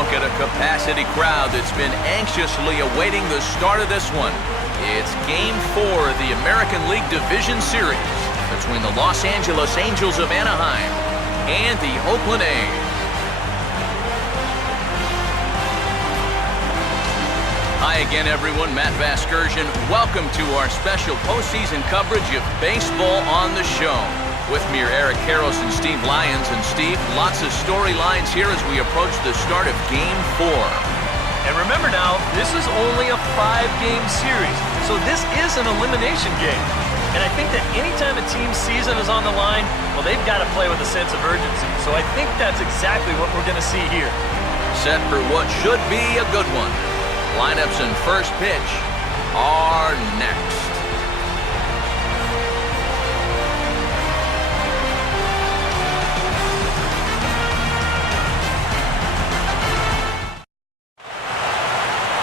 look at a capacity crowd that's been anxiously awaiting the start of this one. It's Game 4 of the American League Division Series between the Los Angeles Angels of Anaheim and the Oakland A's. Hi again, everyone. Matt Vasgersian. Welcome to our special postseason coverage of baseball on the show. With me are Eric Karros and Steve Lyons. And Steve, lots of storylines here as we approach the start of Game 4. And remember now, this is only a 5-game series, so this is an elimination game. And I think that anytime a team's season is on the line, well, they've got to play with a sense of urgency. So I think that's exactly what we're going to see here. Set for what should be a good one. Lineups and first pitch are next.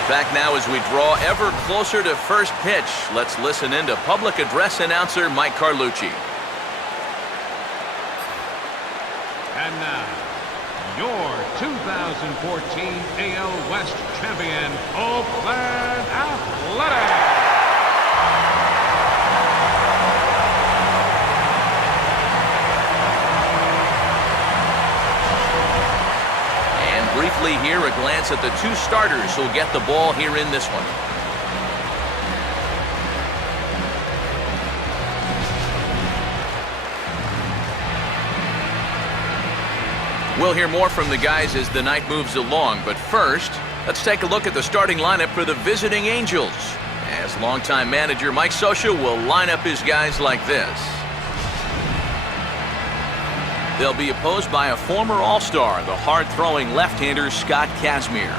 Back now as we draw ever closer to first pitch. Let's listen in to public address announcer Mike Carlucci. And now, your 2014 AL West champion, Oakland Athletics. Briefly here, a glance at the two starters who'll get the ball here in this one. We'll hear more from the guys as the night moves along, but first, let's take a look at the starting lineup for the visiting Angels. As longtime manager Mike Scioscia will line up his guys like this. They'll be opposed by a former All-Star, the hard-throwing left-hander Scott Kazmir.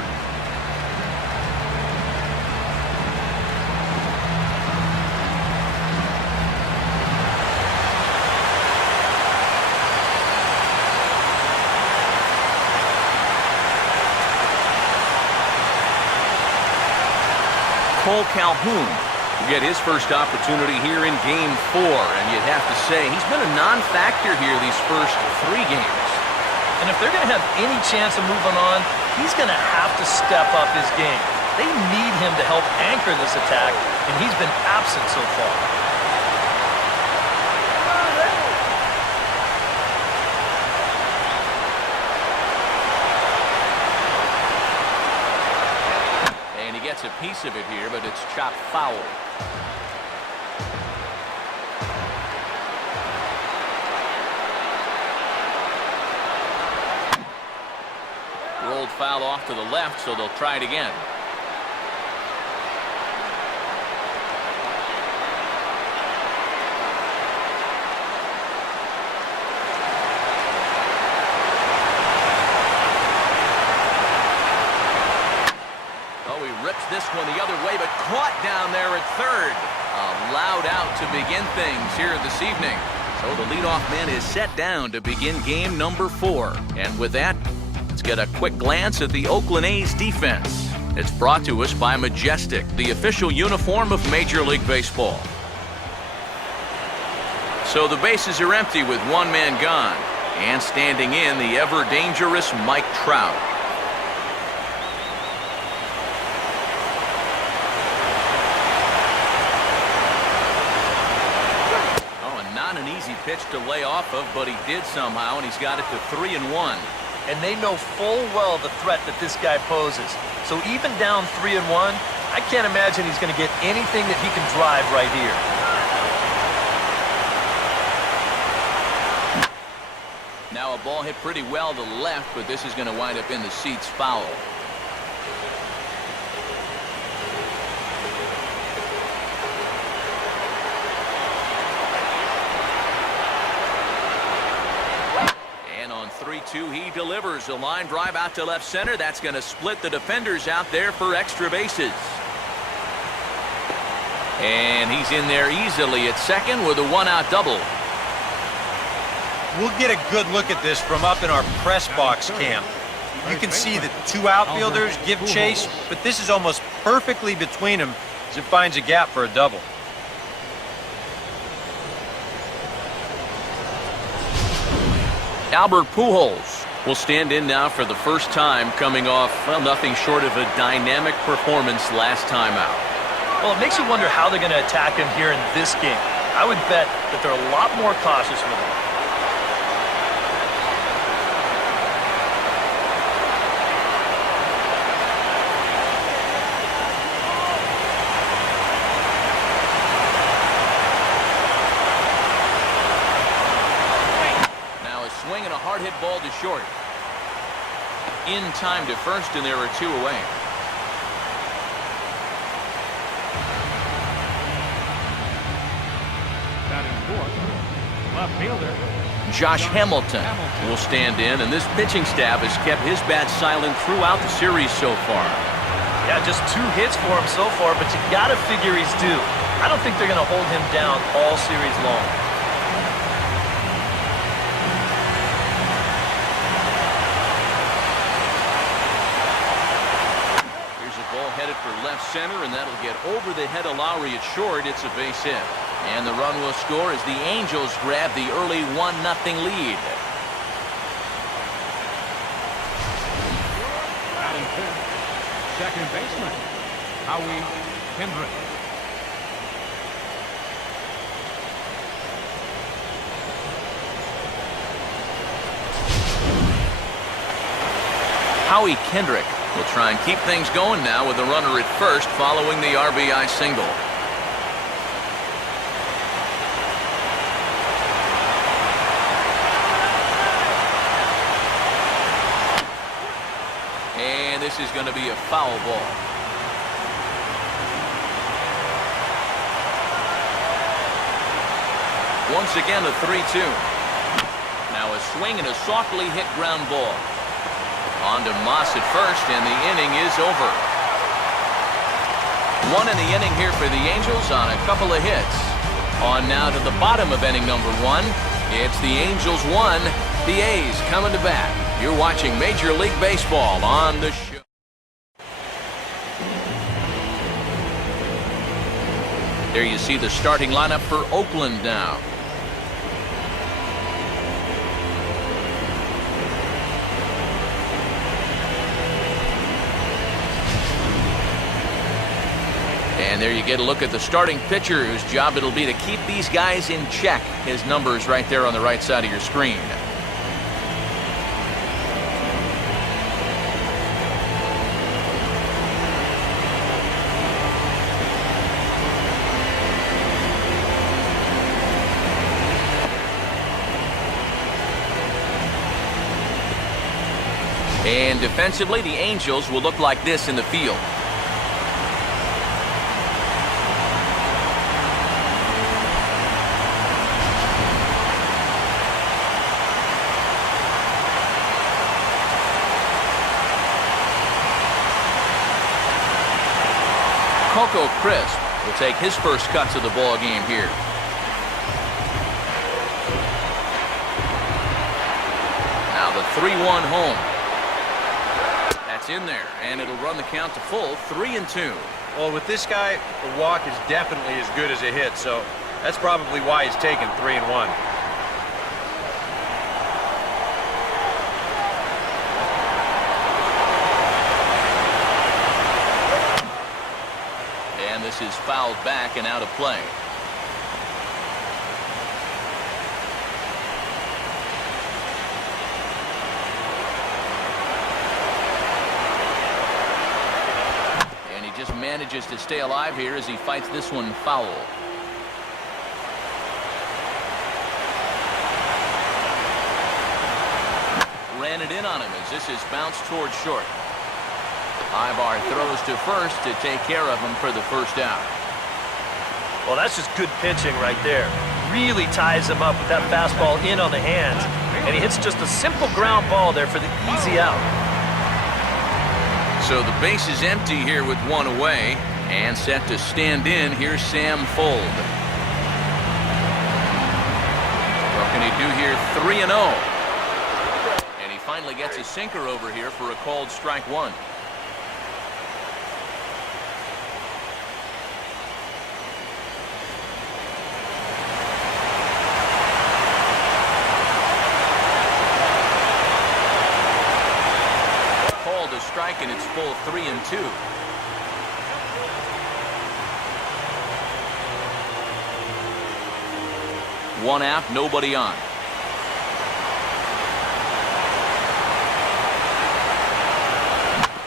Cole Calhoun will get his first opportunity here in Game 4, and you'd have to say he's been a non-factor here these first 3 games. And if they're going to have any chance of moving on, he's going to have to step up his game. They need him to help anchor this attack, and he's been absent so far. And he gets a piece of it here, but it's chopped foul. Rolled foul off to the left, so they'll try it again. Oh, he rips this one the other way, but caught down there at third. Allowed out to begin things here this evening. So the leadoff man is set down to begin game number 4. And with that, let's get a quick glance at the Oakland A's defense. It's brought to us by Majestic, the official uniform of Major League Baseball. So the bases are empty with one man gone. And standing in, the ever-dangerous Mike Trout. An easy pitch to lay off of, but he did somehow, and he's got it to 3-1. And they know full well the threat that this guy poses. So even down 3-1, I can't imagine he's going to get anything that he can drive right here. Now a ball hit pretty well to the left, but this is going to wind up in the seats foul. And on 3-2, he delivers a line drive out to left center. That's going to split the defenders out there for extra bases. And he's in there easily at second with a one-out double. We'll get a good look at this from up in our press box cam. You can see the two outfielders give chase, but this is almost perfectly between them as it finds a gap for a double. Albert Pujols will stand in now for the first time, coming off, well, nothing short of a dynamic performance last time out. Well, it makes you wonder how they're going to attack him here in this game. I would bet that they're a lot more cautious with him. Swing and a hard hit ball to short. In time to first, and there are 2 away. Batting fourth, left fielder Josh Hamilton will stand in, and this pitching staff has kept his bat silent throughout the series so far. Yeah, just 2 hits for him so far, but you got to figure he's due. I don't think they're going to hold him down all series long. Headed for left center, and that'll get over the head of Lowry at short. It's a base hit. And the run will score as the Angels grab the early 1-0 lead. batting fifth, second baseman Howie Kendrick. Howie Kendrick will try and keep things going now with the runner at first following the RBI single. And this is going to be a foul ball. Once again, a 3-2. Now a swing and a softly hit ground ball. On to Moss at first, and the inning is over. 1 in the inning here for the Angels on a couple of hits. On now to the bottom of inning number 1. It's the Angels 1, the A's coming to bat. You're watching Major League Baseball on the show. There you see the starting lineup for Oakland now. And there you get a look at the starting pitcher whose job it'll be to keep these guys in check. His number's right there on the right side of your screen. And defensively, the Angels will look like this in the field. Coco Crisp will take his first cuts of the ball game here. Now the 3-1 home. That's in there, and it'll run the count to full, 3-2. Well, with this guy, the walk is definitely as good as a hit, so that's probably why he's taken 3-1. And this is fouled back and out of play. And he just manages to stay alive here as he fights this one foul. Ran it in on him as this is bounced towards short. Ibar throws to first to take care of him for the first out. Well, that's just good pitching right there. Really ties him up with that fastball in on the hands. And he hits just a simple ground ball there for the easy out. So the base is empty here with one away. And set to stand in, here's Sam Fuld. What can he do here? 3-0. And he finally gets a sinker over here for a called strike one. and it's full 3-2. One out, nobody on.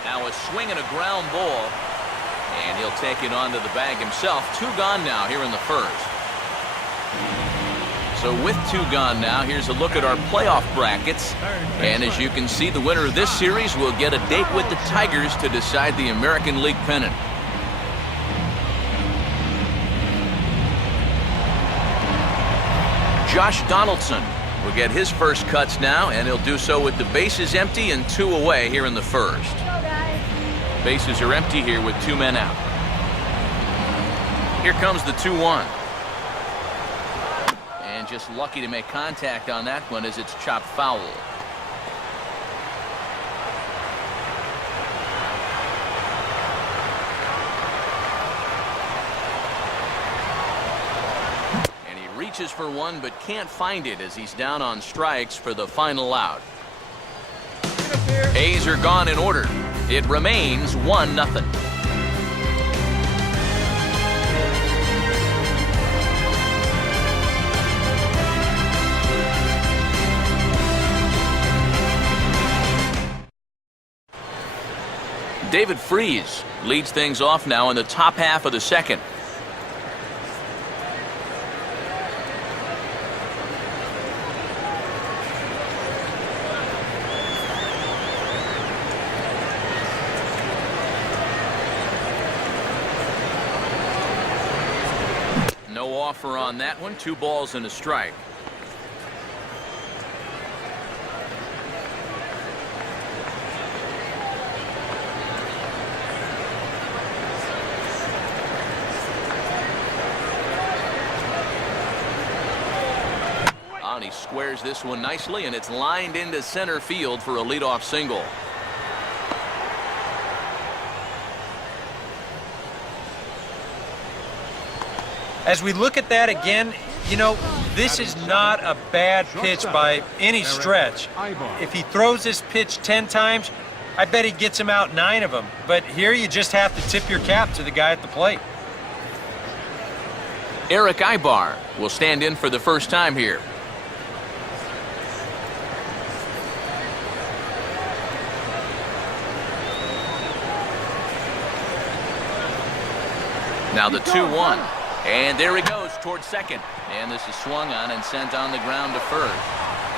Now a swing and a ground ball, and he'll take it onto the bag himself. 2 gone now here in the first. So with 2 gone now, here's a look at our playoff brackets. And as you can see, the winner of this series will get a date with the Tigers to decide the American League pennant. Josh Donaldson will get his first cuts now, and he'll do so with the bases empty and 2 away here in the first. Bases are empty here with 2 men out. Here comes the 2-1. And just lucky to make contact on that one as it's chopped foul. And he reaches for one but can't find it as he's down on strikes for the final out. A's are gone in order. It remains 1-0. David Freese leads things off now in the top half of the second. No offer on that one. 2 balls and a strike. He squares this one nicely, and it's lined into center field for a leadoff single. As we look at that again, you know, this is not a bad pitch by any stretch. If he throws this pitch 10 times, I bet he gets him out 9 of them. But here you just have to tip your cap to the guy at the plate. Eric Ibar will stand in for the first time here. Now the 2-1, and there he goes towards second, and this is swung on and sent on the ground to first,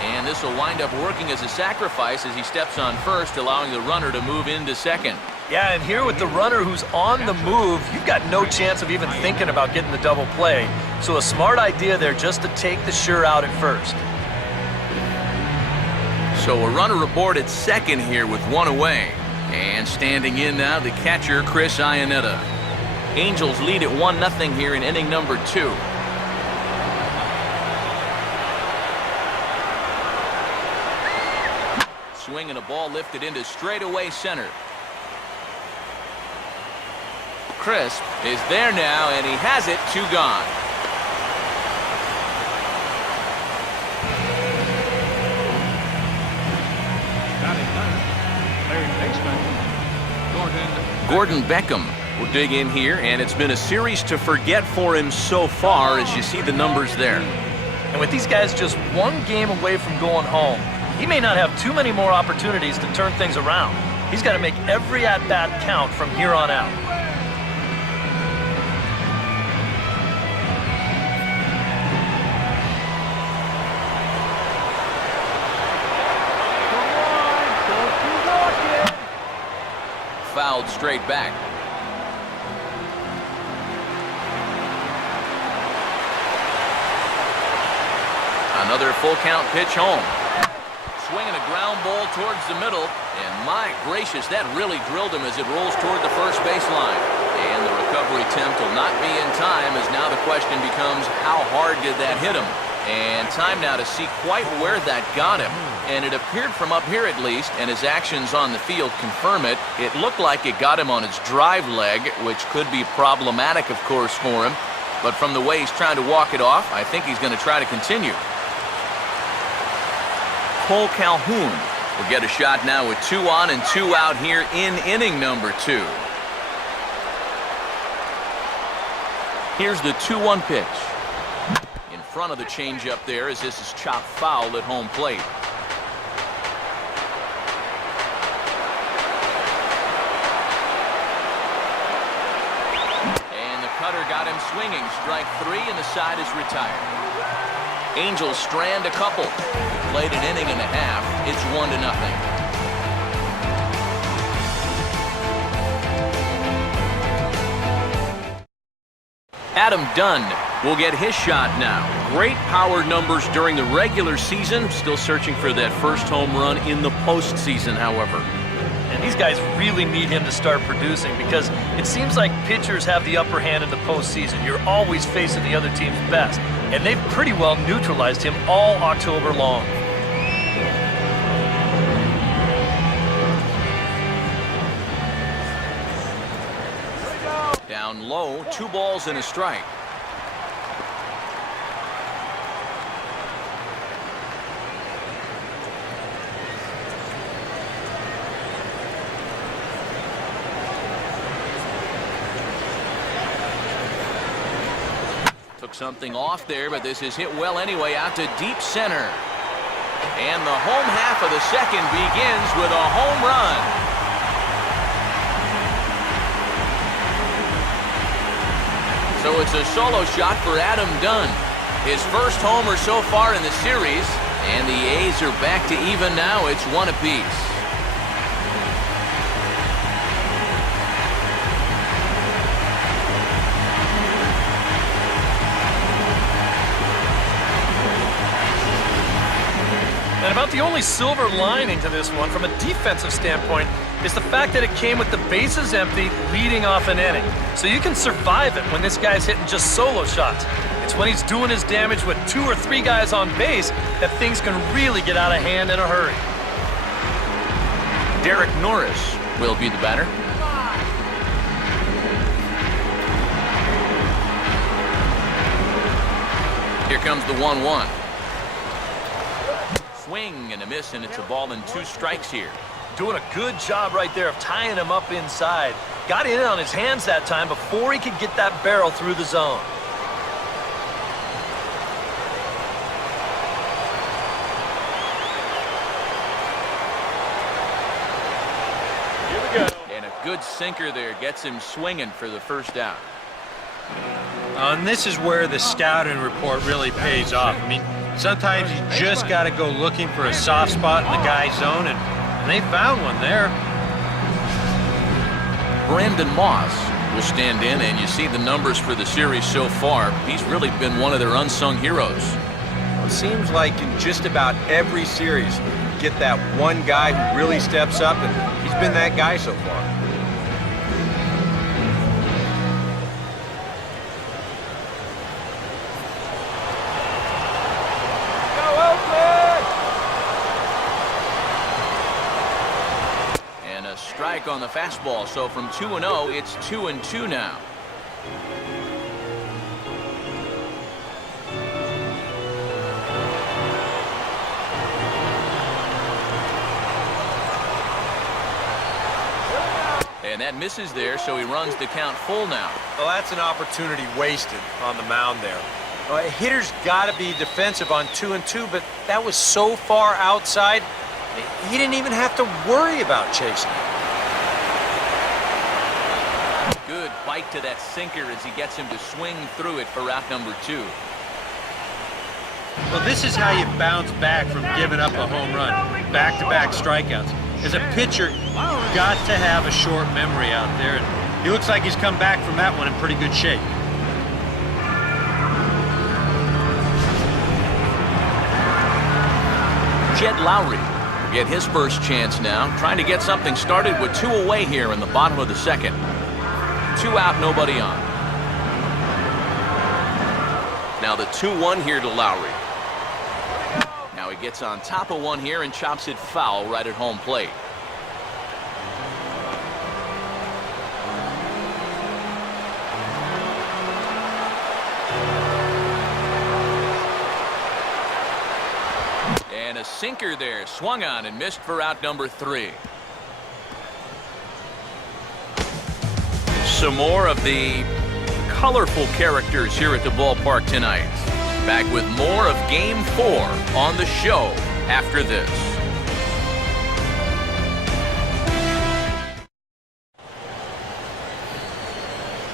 and this will wind up working as a sacrifice as he steps on first, allowing the runner to move into second. Yeah, and here with the runner who's on the move, you've got no chance of even thinking about getting the double play, so a smart idea there just to take the sure out at first. So a runner aboard at second here with 1 away, and standing in now the catcher Chris Iannetta. Angels lead at 1-0 here in inning number 2. Swing and a ball lifted into straightaway center. Crisp is there now, and he has it. 2 gone. Gordon Beckham will dig in here, and it's been a series to forget for him so far as you see the numbers there. And with these guys just 1 game away from going home, he may not have too many more opportunities to turn things around. He's got to make every at-bat count from here on out. Fouled straight back. Another full count pitch home. Swinging a ground ball towards the middle, and my gracious, that really drilled him as it rolls toward the first baseline. And the recovery attempt will not be in time, as now the question becomes, how hard did that hit him? And time now to see quite where that got him. And it appeared from up here at least, and his actions on the field confirm it, it looked like it got him on his drive leg, which could be problematic, of course, for him. But from the way he's trying to walk it off, I think he's going to try to continue. Cole Calhoun We'll get a shot now with 2 on and 2 out here in inning number 2. Here's the 2-1 pitch. In front of the changeup there as this is chopped foul at home plate. And the cutter got him swinging. Strike 3 and the side is retired. Angels strand a couple. Played an inning and a half. It's 1-0. Adam Dunn will get his shot now. Great power numbers during the regular season. Still searching for that first home run in the postseason, however. And these guys really need him to start producing because it seems like pitchers have the upper hand in the postseason. You're always facing the other team's best. And they've pretty well neutralized him all October long. Down low, 2 balls and a strike. Took something off there, but this is hit well anyway out to deep center. And the home half of the second begins with a home run. So it's a solo shot for Adam Dunn. His first homer so far in the series, and the A's are back to even now. It's 1 apiece. And about the only silver lining to this one from a defensive standpoint is the fact that it came with the bases empty leading off an inning. So you can survive it when this guy's hitting just solo shots. It's when he's doing his damage with 2 or 3 guys on base that things can really get out of hand in a hurry. Derek Norris will be the batter. Here comes the 1-1. Swing and a miss, and it's a ball and 2 strikes here. Doing a good job right there of tying him up inside. Got in on his hands that time before he could get that barrel through the zone. Here we go. And a good sinker there gets him swinging for the first out. And this is where the scouting report really pays off. I mean, sometimes you just got to go looking for a soft spot in the guy's zone, and they found one there. Brandon Moss will stand in, and you see the numbers for the series so far. He's really been one of their unsung heroes. It seems like in just about every series, you get that one guy who really steps up, and he's been that guy so far. Strike on the fastball, so from 2-0, it's 2-2 now. And that misses there, so he runs the count full now. Well, that's an opportunity wasted on the mound there. A hitter's got to be defensive on 2-2, but that was so far outside, he didn't even have to worry about chasing it. Good bite to that sinker as he gets him to swing through it for out number 2. Well, this is how you bounce back from giving up a home run. Back-to-back strikeouts. As a pitcher, you've got to have a short memory out there. And he looks like he's come back from that one in pretty good shape. Jed Lowry will get his first chance now, trying to get something started with 2 away here in the bottom of the second. 2 out, nobody on. Now the 2-1 here to Lowry. Now he gets on top of one here and chops it foul right at home plate. And a a sinker there. Swung on and missed for out number 3. Some more of the colorful characters here at the ballpark tonight. Back with more of Game 4 on the show after this.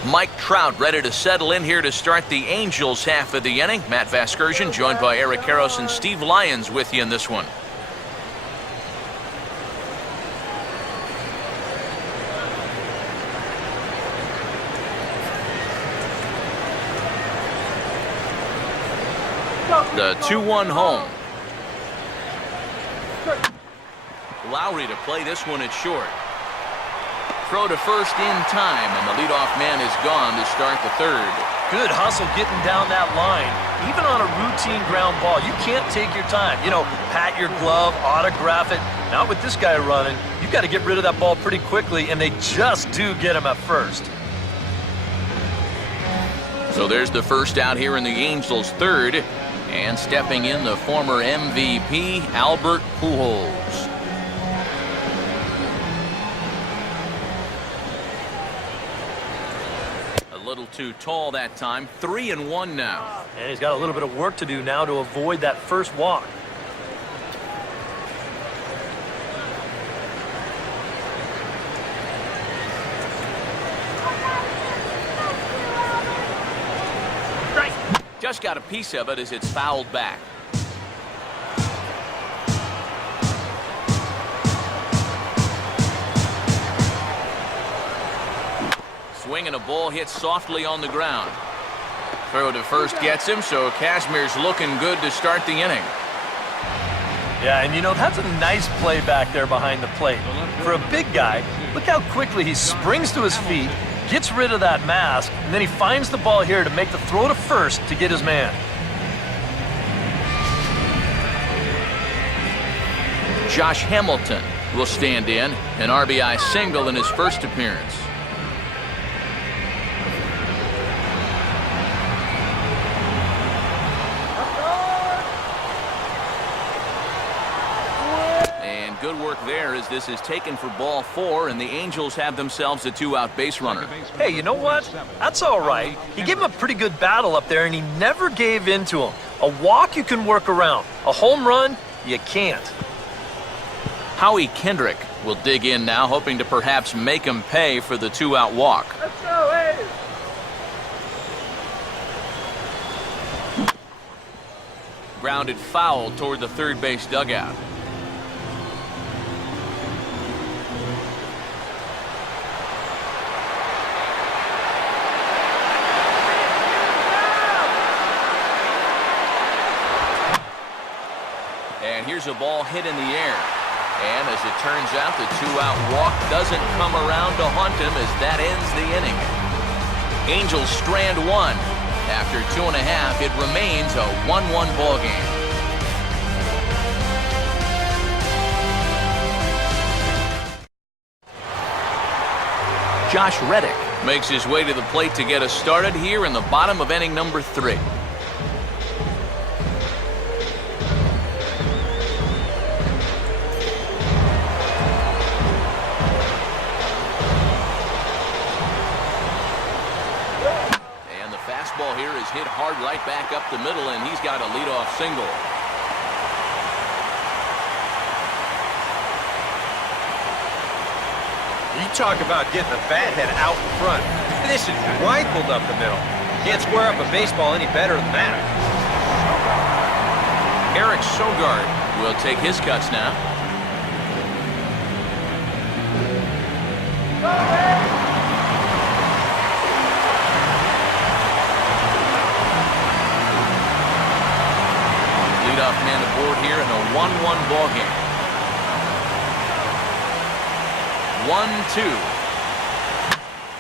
Mike Trout ready to settle in here to start the Angels half of the inning. Matt Vasgersian joined by Eric Karros and Steve Lyons with you in this one. The 2-1 home. Lowry to play this one at short. Throw to first in time, and the leadoff man is gone to start the 3rd. Good hustle getting down that line. Even on a routine ground ball, you can't take your time. You know, pat your glove, autograph it. Not with this guy running. You've got to get rid of that ball pretty quickly, and they just do get him at first. So there's the first out here in the Angels' 3rd. And stepping in, the former MVP, Albert Pujols. A little too tall that time. 3-1 now. And he's got a little bit of work to do now to avoid that first walk. Just got a piece of it as it's fouled back. Swinging a ball hit softly on the ground. Throw to first gets him, so Kazmir's looking good to start the inning. Yeah, and you know, that's a nice play back there behind the plate. For a big guy, look how quickly he springs to his feet, gets rid of that mask, and then he finds the ball here to make the throw to first to get his man. Josh Hamilton will stand in, an RBI single in his first appearance. And good work there as this is taken for ball 4, and the Angels have themselves a 2-out base runner. Hey, you know what? That's all right. He gave him a pretty good battle up there, and he never gave in to him. A walk you can work around. A home run, you can't. Howie Kendrick will dig in now, hoping to perhaps make him pay for the 2-out walk. Let's go, A's! Grounded foul toward the third base dugout. And here's a ball hit in the air. And as it turns out, the 2-out walk doesn't come around to haunt him as that ends the inning. Angels strand 1. After 2.5, it remains a 1-1 ball game. Josh Reddick makes his way to the plate to get us started here in the bottom of inning number 3. Fastball here is hit hard right back up the middle, and he's got a leadoff single. You talk about getting the bat head out in front. This is rifled up the middle. Can't square up a baseball any better than that. Eric Sogard will take his cuts now. Leadoff man aboard here in a 1-1 ball game. 1-2.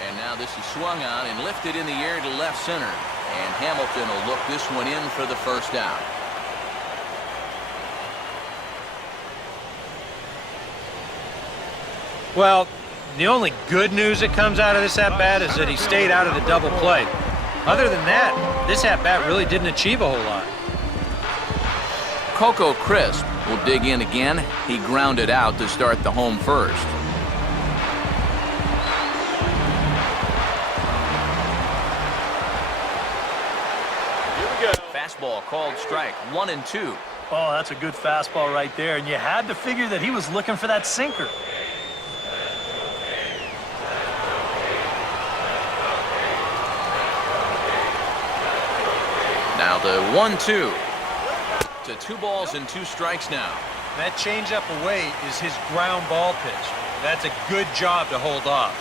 And now this is swung on and lifted in the air to left center. And Hamilton will look this one in for the first out. Well, the only good news that comes out of this at-bat is that he stayed out of the double play. Other than that, this at-bat really didn't achieve a whole lot. Coco Crisp will dig in again. He grounded out to start the home first. Fastball called strike, 1-2. Oh, that's a good fastball right there, and you had to figure that he was looking for that sinker. Now the 1-2. To 2 balls and 2 strikes now. That changeup away is his ground ball pitch. That's a good job to hold off.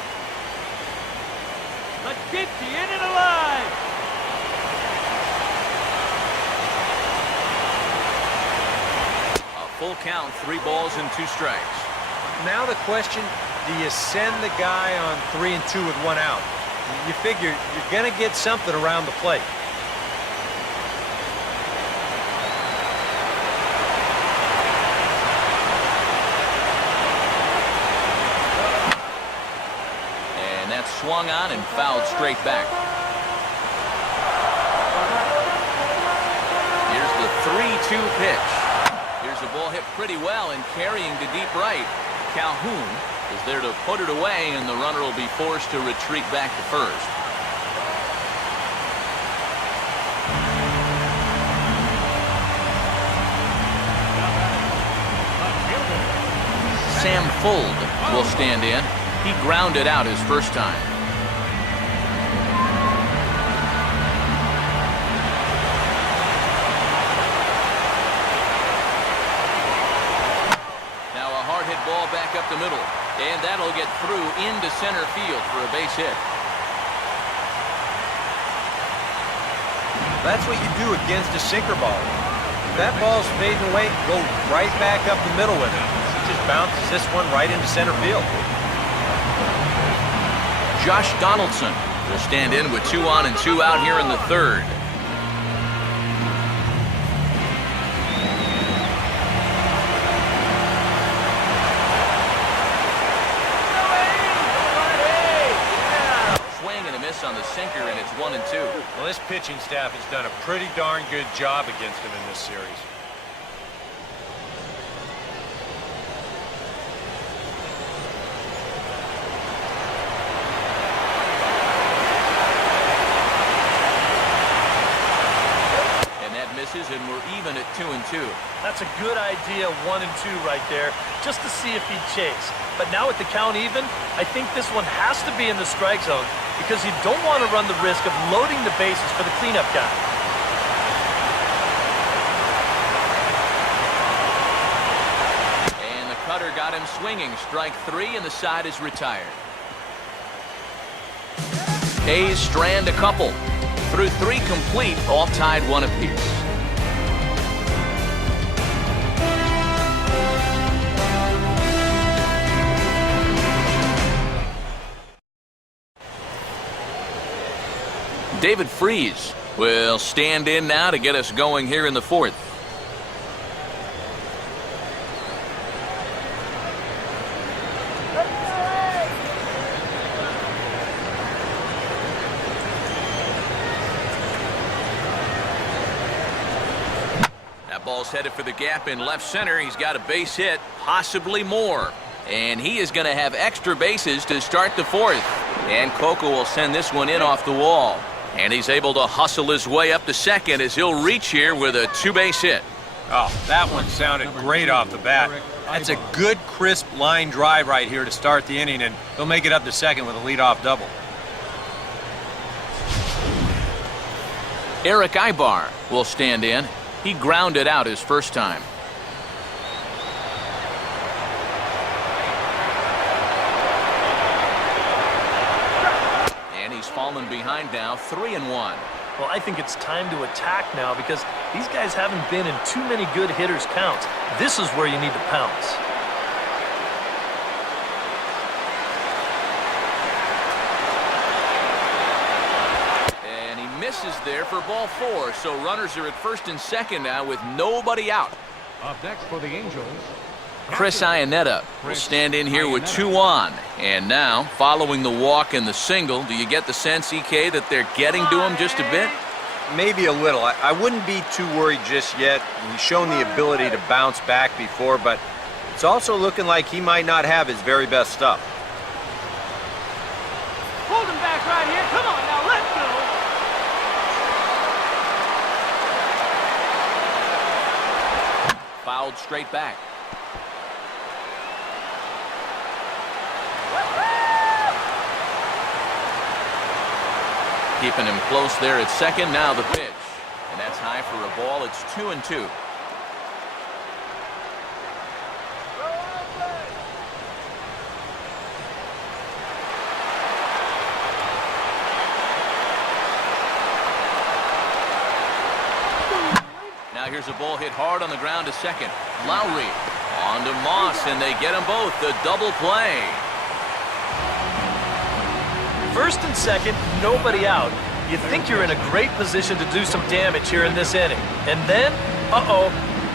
Let's get the inning alive. A full count, 3 balls and 2 strikes. Now the question, do you send the guy on 3 and 2 with 1 out? You figure you're going to get something around the plate. Swung on and fouled straight back. Here's the 3-2 pitch. Here's the ball hit pretty well and carrying to deep right. Calhoun is there to put it away, and the runner will be forced to retreat back to first. Sam Fuld will stand in. He grounded out his first time. Now a hard hit ball back up the middle, and that'll get through into center field for a base hit. That's what you do against a sinker ball. If that ball's fading away, go right back up the middle with it. He just bounces this one right into center field. Josh Donaldson will stand in with 2 on and 2 out here in the 3rd. Swing and a miss on the sinker, and it's 1-2. Well, this pitching staff has done a pretty darn good job against him in this series. And we're even at 2-2. That's a good idea, 1-2 right there, just to see if he'd chase. But now with the count even, I think this one has to be in the strike zone because you don't want to run the risk of loading the bases for the cleanup guy. And the cutter got him swinging. Strike 3, and the side is retired. A's strand a couple. Through 3 complete, all tied 1 apiece. David Freese will stand in now to get us going here in the 4th. That ball's headed for the gap in left center. He's got a base hit, possibly more. And he is going to have extra bases to start the 4th. And Coco will send this one in off the wall. And he's able to hustle his way up to second as he'll reach here with a 2-base hit. Oh, that one sounded great off the bat. That's a good, crisp line drive right here to start the inning, and he'll make it up to second with a leadoff double. Eric Ibar will stand in. He grounded out his first time. Fallen behind now, 3-1. Well, I think it's time to attack now because these guys haven't been in too many good hitters' counts. This is where you need to pounce. And he misses there for ball 4, so runners are at first and second now with nobody out. Up next for the Angels, Chris Iannetta will stand in here with 2 on. And now, following the walk and the single, do you get the sense, EK, that they're getting to him just a bit? maybe a little. I wouldn't be too worried just yet. He's shown the ability to bounce back before, but it's also looking like he might not have his very best stuff. Hold him back right here. Come on now, let's go. Fouled straight back. Keeping him close there at second. Now the pitch. And that's high for a ball. It's 2-2. Now here's a ball hit hard on the ground to second. Lowry on to Moss, and they get them both. The double play. First and second, nobody out. You think you're in a great position to do some damage here in this inning. And then,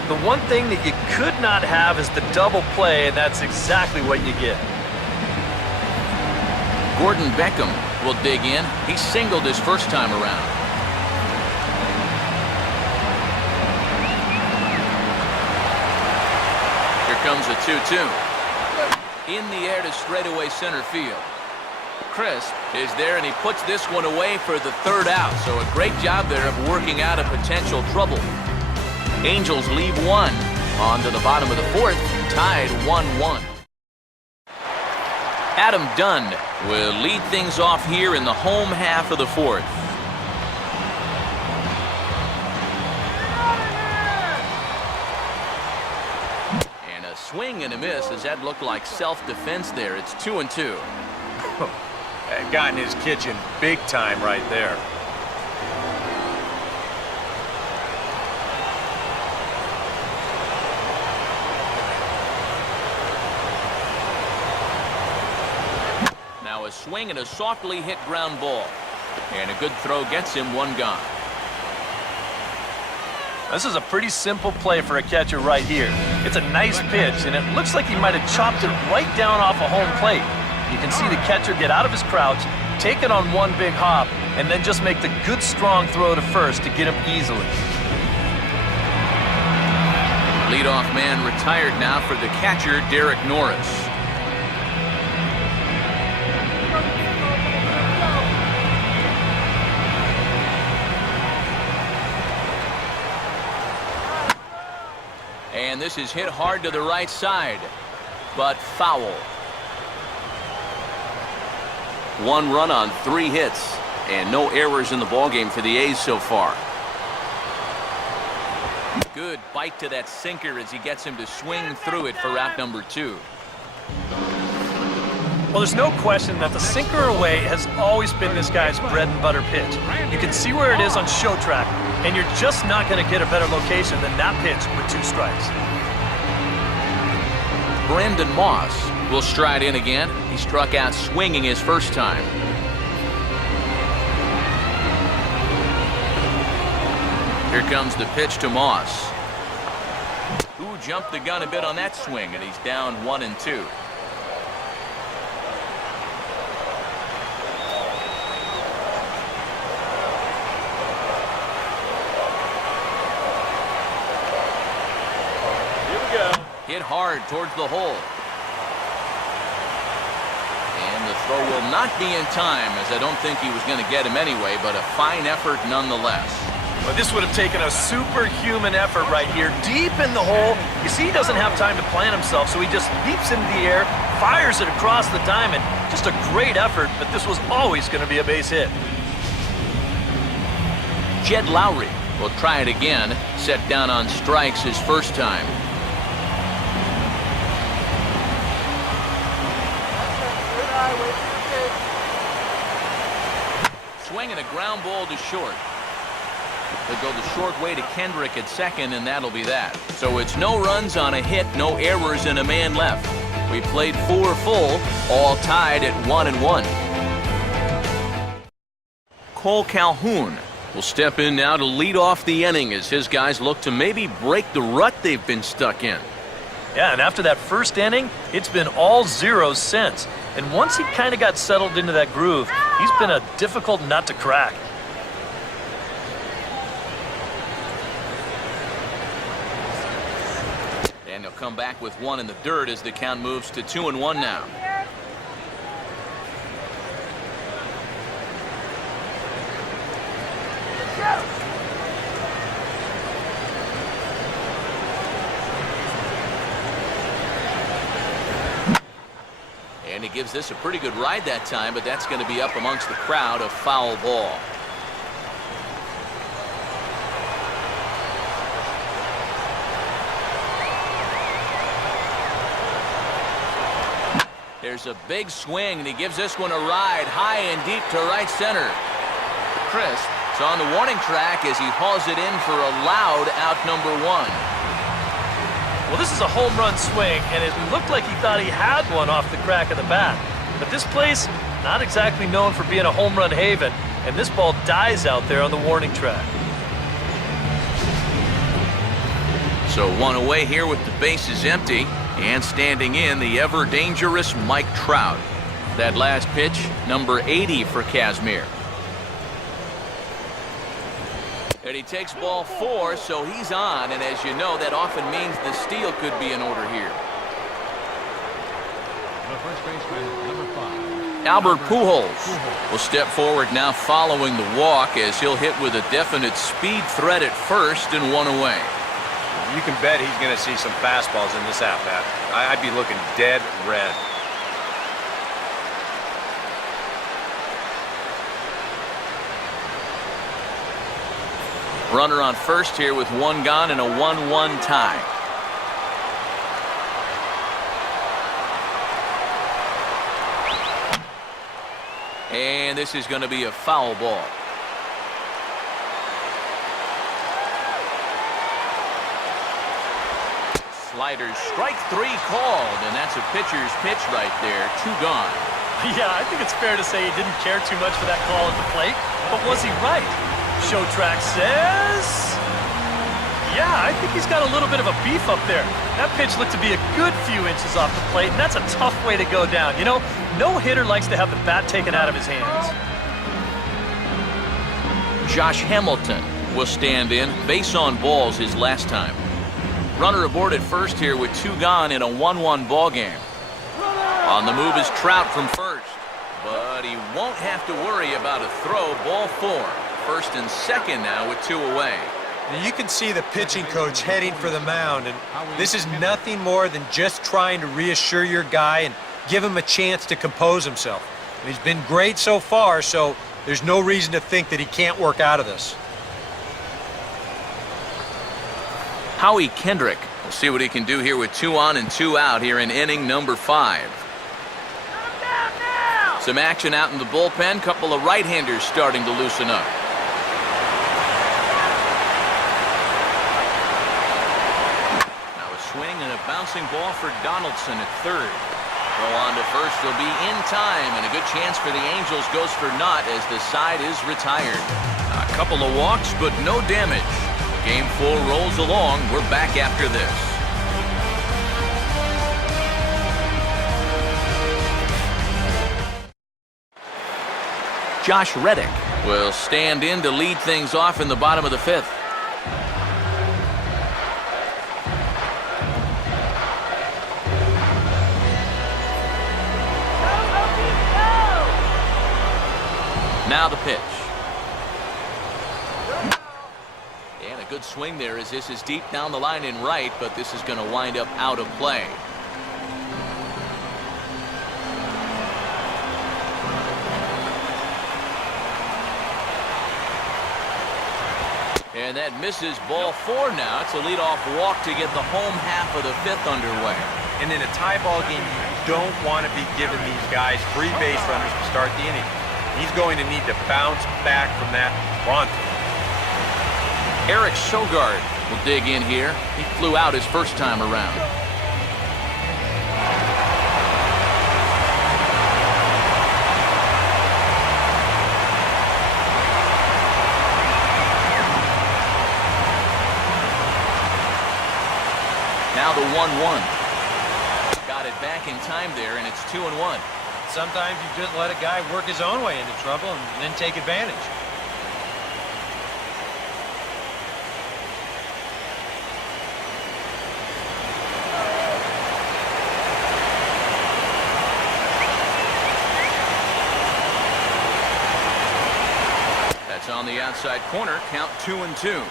the one thing that you could not have is the double play, and that's exactly what you get. Gordon Beckham will dig in. He singled his first time around. Here comes a 2-2. In the air to straightaway center field. Crisp is there, and he puts this one away for the third out. So a great job there of working out a potential trouble. Angels leave one. On to the bottom of the fourth, tied 1-1. Adam Dunn will lead things off here in the home half of the fourth. And a swing and a miss. Does that look like self-defense there? It's 2-2. Got in his kitchen big time right there. Now a swing and a softly hit ground ball. And a good throw gets him one gone. This is a pretty simple play for a catcher right here. It's a nice pitch, and it looks like he might have chopped it right down off a home plate. You can see the catcher get out of his crouch, take it on one big hop, and then just make the good strong throw to first to get him easily. Leadoff man retired now for the catcher, Derek Norris. And this is hit hard to the right side, but foul. 1 run on 3 hits, and no errors in the ballgame for the A's so far. Good bite to that sinker as he gets him to swing through it for out number 2. Well, there's no question that the sinker away has always been this guy's bread and butter pitch. You can see where it is on show track, and you're just not going to get a better location than that pitch with 2 strikes. Brandon Moss will stride in again. He struck out swinging his first time. Here comes the pitch to Moss, who jumped the gun a bit on that swing, and he's down 1-2. Hit hard towards the hole. And the throw will not be in time, as I don't think he was going to get him anyway, but a fine effort nonetheless. Well, this would have taken a superhuman effort right here, deep in the hole. You see, he doesn't have time to plant himself, so he just leaps into the air, fires it across the diamond. Just a great effort, but this was always going to be a base hit. Jed Lowry will try it again, set down on strikes his first time. Swinging a ground ball to short. They'll go the short way to Kendrick at second, and that'll be that. So it's no runs on a hit, no errors, and a man left. We played 4 full, all tied at 1-1. Cole Calhoun will step in now to lead off the inning as his guys look to maybe break the rut they've been stuck in. Yeah, and after that first inning, it's been all zeros since. And once he kind of got settled into that groove, he's been a difficult nut to crack. come back with one in the dirt as the count moves to 2-1 now. And he gives this a pretty good ride that time, but that's going to be up amongst the crowd, a foul ball. There's a big swing, and he gives this one a ride high and deep to right center. Crisp is on the warning track as he hauls it in for a loud out number 1. Well, this is a home run swing, and it looked like he thought he had one off the crack of the bat. But this place, not exactly known for being a home run haven, and this ball dies out there on the warning track. So one away here with the bases empty, and standing in the ever-dangerous Mike Trout. That last pitch, number 80 for Kazmir. And he takes ball 4, so he's on, and as you know, that often means the steal could be in order here. The first baseman, number 5. Albert Pujols will step forward now following the walk as he'll hit with a definite speed threat at first and one away. You can bet he's going to see some fastballs in this at-bat. I'd be looking dead red. Runner on first here with one gone and a 1-1 tie. And this is going to be a foul ball. Sliders, strike 3 called, and that's a pitcher's pitch right there. 2 gone. Yeah, I think it's fair to say he didn't care too much for that call at the plate, but was he right? Show track says... Yeah, I think he's got a little bit of a beef up there. That pitch looked to be a good few inches off the plate, and that's a tough way to go down. You know, no hitter likes to have the bat taken out of his hands. Josh Hamilton will stand in. Base on balls his last time. Runner aboard at first here with 2 gone in a 1-1 ball game. On the move is Trout from first, but he won't have to worry about a throw. Ball 4. First and second now with 2 away. You can see the pitching coach heading for the mound, and this is nothing more than just trying to reassure your guy and give him a chance to compose himself. And he's been great so far, so there's no reason to think that he can't work out of this. Howie Kendrick will see what he can do here with 2 on and 2 out here in inning number 5. Some action out in the bullpen. Couple of right-handers starting to loosen up. Now a swing and a bouncing ball for Donaldson at third. Throw on to first. He'll be in time, and a good chance for the Angels goes for naught as the side is retired. A couple of walks, but no damage. Game 4 rolls along. We're back after this. Josh Reddick will stand in to lead things off in the bottom of the 5th. Now the pitch. And a good swing there as this is deep down the line in right, but this is going to wind up out of play. And that misses. Ball 4 now. It's a leadoff walk to get the home half of the 5th underway. And in a tie ball game, you don't want to be giving these guys 3 base runners to start the inning. He's going to need to bounce back from that pronto. Eric Sogard will dig in here. He flew out his first time around. Now the 1-1. Got it back in time there, and it's 2-1. Sometimes you just let a guy work his own way into trouble and then take advantage. outside corner, count 2-2.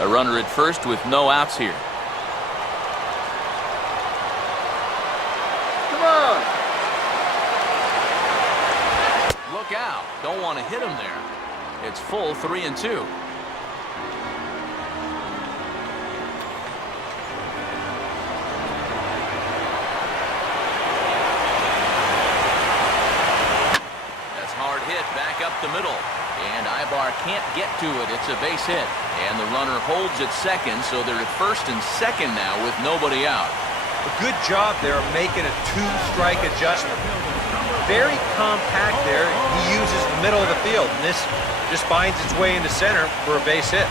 A runner at first with no outs here. Come on. Look out. Don't want to hit him there. It's full 3-2. That's hard hit back up the middle. And Ibar can't get to it. It's a base hit. And the runner holds at second, so they're at first and second now with nobody out. A good job there of making a two-strike adjustment. Very compact there. He uses the middle of the field, and this just finds its way into center for a base hit.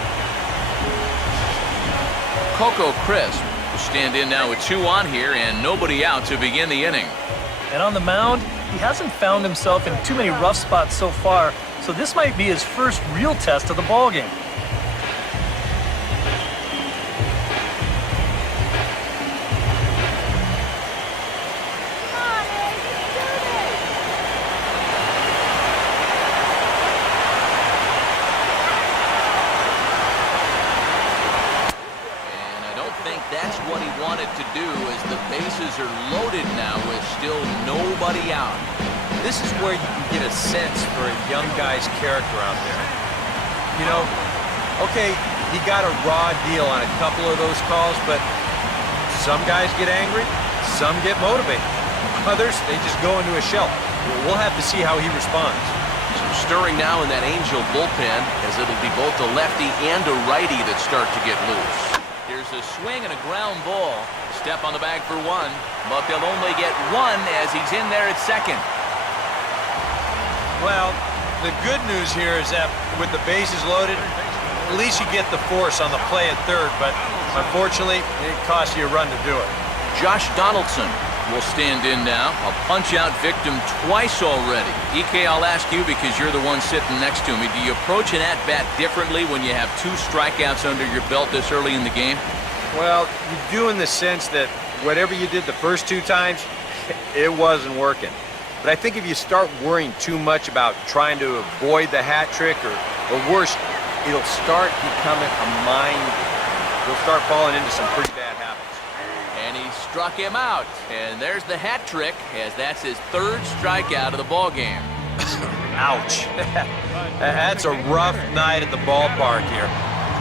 Coco Crisp will stand in now with 2 on here and nobody out to begin the inning. And on the mound, he hasn't found himself in too many rough spots so far, so this might be his first real test of the ballgame. That's what he wanted to do, as the bases are loaded now with still nobody out. This is where you can get a sense for a young guy's character out there. You know, okay, he got a raw deal on a couple of those calls, but some guys get angry, some get motivated. Others, they just go into a shell. We'll have to see how he responds. Some stirring now in that Angel bullpen, as it'll be both a lefty and a righty that start to get loose. Here's a swing and a ground ball. Step on the bag for 1, but they'll only get 1 as he's in there at second. Well, the good news here is that with the bases loaded, at least you get the force on the play at third, but unfortunately, it costs you a run to do it. Josh Donaldson will stand in now. A punch-out victim twice already. EK, I'll ask you because you're the one sitting next to me. Do you approach an at-bat differently when you have 2 strikeouts under your belt this early in the game? Well, you do in the sense that whatever you did the first 2 times, it wasn't working. But I think if you start worrying too much about trying to avoid the hat trick, or worse, it'll start becoming a mind. You'll start falling into some pretty bad habits. And he struck him out. And there's the hat trick, as that's his 3rd strikeout of the ball game. Ouch. That's a rough night at the ballpark here.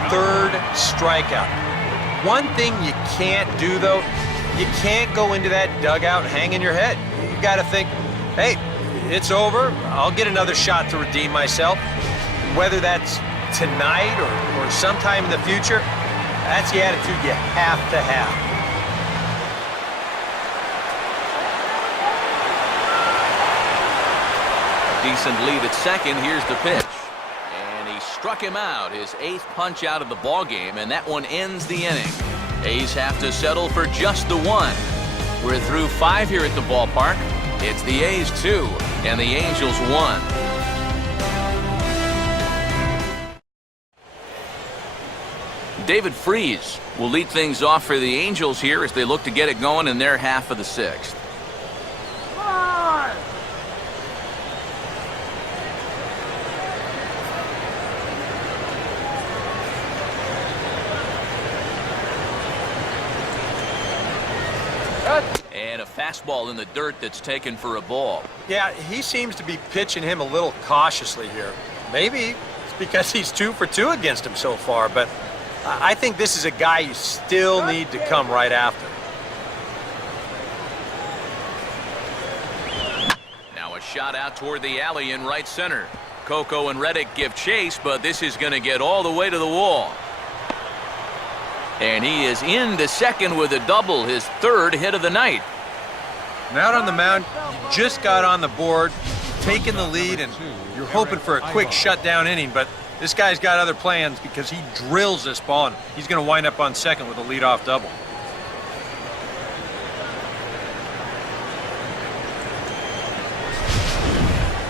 3rd strikeout. One thing you can't do, though, you can't go into that dugout hanging your head. You got to think, hey, it's over. I'll get another shot to redeem myself. Whether that's tonight or sometime in the future, that's the attitude you have to have. Decent lead at second. Here's the pitch. And he struck him out, his 8th punch out of the ball game, and that one ends the inning. A's have to settle for just the 1. We're through 5 here at the ballpark. It's the A's 2 and the Angels 1. David Freese will lead things off for the Angels here as they look to get it going in their half of the 6th. And a fastball in the dirt that's taken for a ball. Yeah, he seems to be pitching him a little cautiously here. Maybe it's because he's 2 for 2 against him so far, but I think this is a guy you still need to come right after. Now a shot out toward the alley in right center. Coco and Reddick give chase, but this is going to get all the way to the wall. And he is into second with a double, his 3rd hit of the night. And out on the mound, you just got on the board, taking the lead, and you're hoping for a quick shutdown inning, but this guy's got other plans because he drills this ball, and he's going to wind up on second with a leadoff double.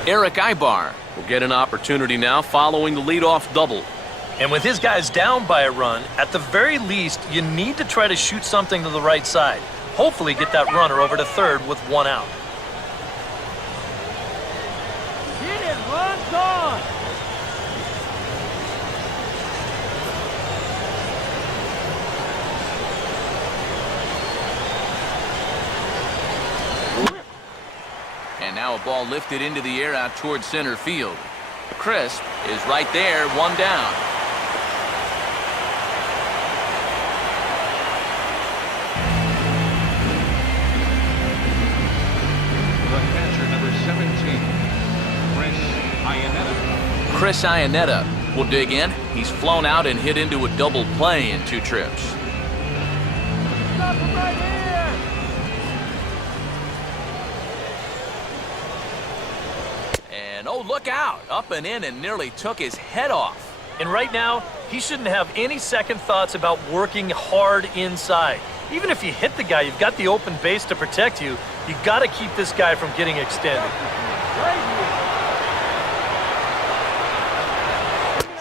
Eric Ibar will get an opportunity now following the leadoff double. And with his guys down by a run, at the very least, you need to try to shoot something to the right side. Hopefully get that runner over to third with 1 out. now a ball lifted into the air out towards center field. Crisp is right there, one down. The catcher, number 17, Chris Iannetta will dig in. He's flown out and hit into a double play in 2 trips. Stop him right here. And oh, look out. Up and in and nearly took his head off. And right now, he shouldn't have any second thoughts about working hard inside. Even if you hit the guy, you've got the open base to protect you. You got to keep this guy from getting extended.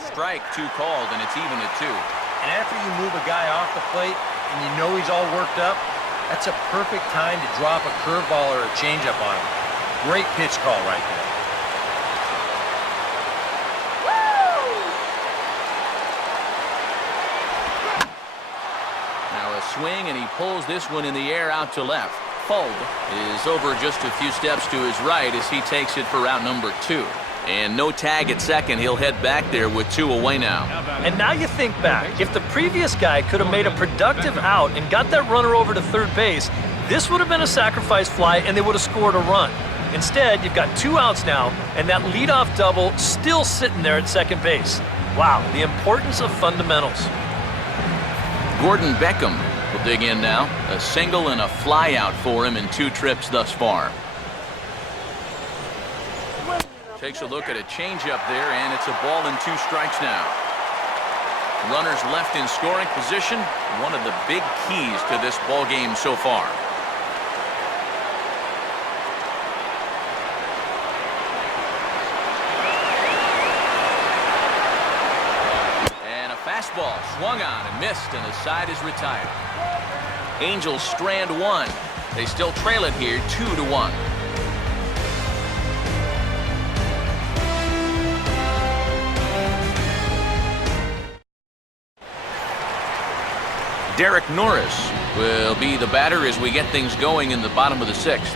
Strike 2 called, and it's even at 2. And after you move a guy off the plate and you know he's all worked up, that's a perfect time to drop a curveball or a changeup on him. Great pitch call right there. Now a swing, and he pulls this one in the air out to left. Fold is over just a few steps to his right as he takes it for out number 2. And no tag at second. He'll head back there with 2 away now. And now you think back. If the previous guy could have made a productive out and got that runner over to third base, this would have been a sacrifice fly and they would have scored a run. Instead, you've got 2 outs now, and that leadoff double still sitting there at second base. Wow, the importance of fundamentals. Gordon Beckham will dig in now. A single and a fly out for him in 2 trips thus far. Takes a look at a changeup there, and it's a ball and 2 strikes now. Runners left in scoring position, one of the big keys to this ball game so far. And a fastball swung on and missed, and the side is retired. Angels strand 1. They still trail it here 2-1. Derek Norris will be the batter as we get things going in the bottom of the 6th.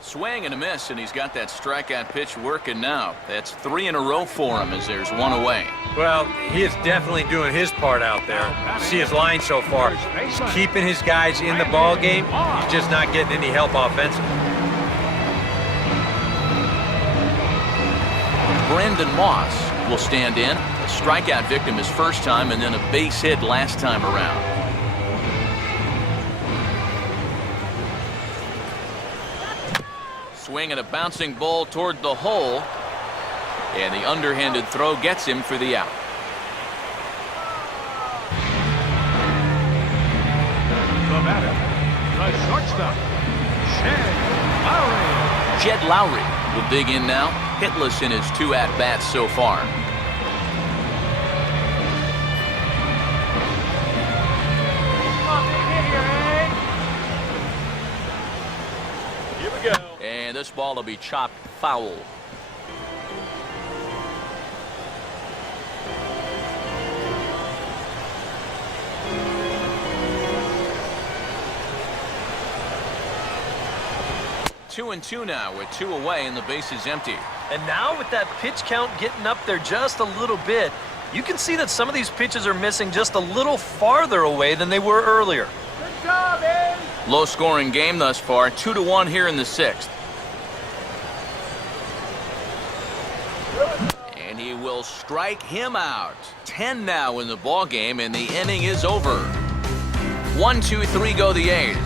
Swing and a miss, and he's got that strikeout pitch working now. That's 3 in a row for him as there's 1 away. Well, he is definitely doing his part out there. You see his line so far. He's keeping his guys in the ball game. He's just not getting any help offensively. Brandon Moss will stand in. A strikeout victim his first time, and then a base hit last time around. Swing and a bouncing ball toward the hole, and the underhanded throw gets him for the out. the batter, the shortstop, Jed Lowry. Jed Lowry will dig in now, hitless in his 2 at-bats so far. And this ball will be chopped foul. Two and 2 now with 2 away and the base is empty. And now with that pitch count getting up there just a little bit, you can see that some of these pitches are missing just a little farther away than they were earlier. Good job, Ed. Low scoring game thus far, 2-1 here in the 6th. And he will strike him out. 10 now in the ball game, and the inning is over. 1-2-3 go the A's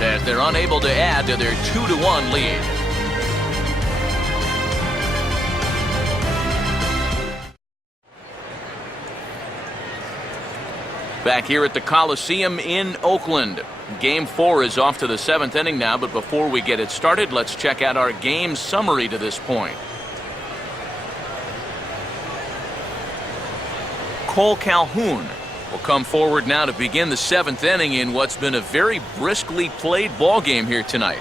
as they're unable to add to their 2-1 lead. Back here at the Coliseum in Oakland. Game 4 is off to the 7th inning now, but before we get it started, let's check out our game summary to this point. Cole Calhoun will come forward now to begin the 7th inning in what's been a very briskly played ball game here tonight.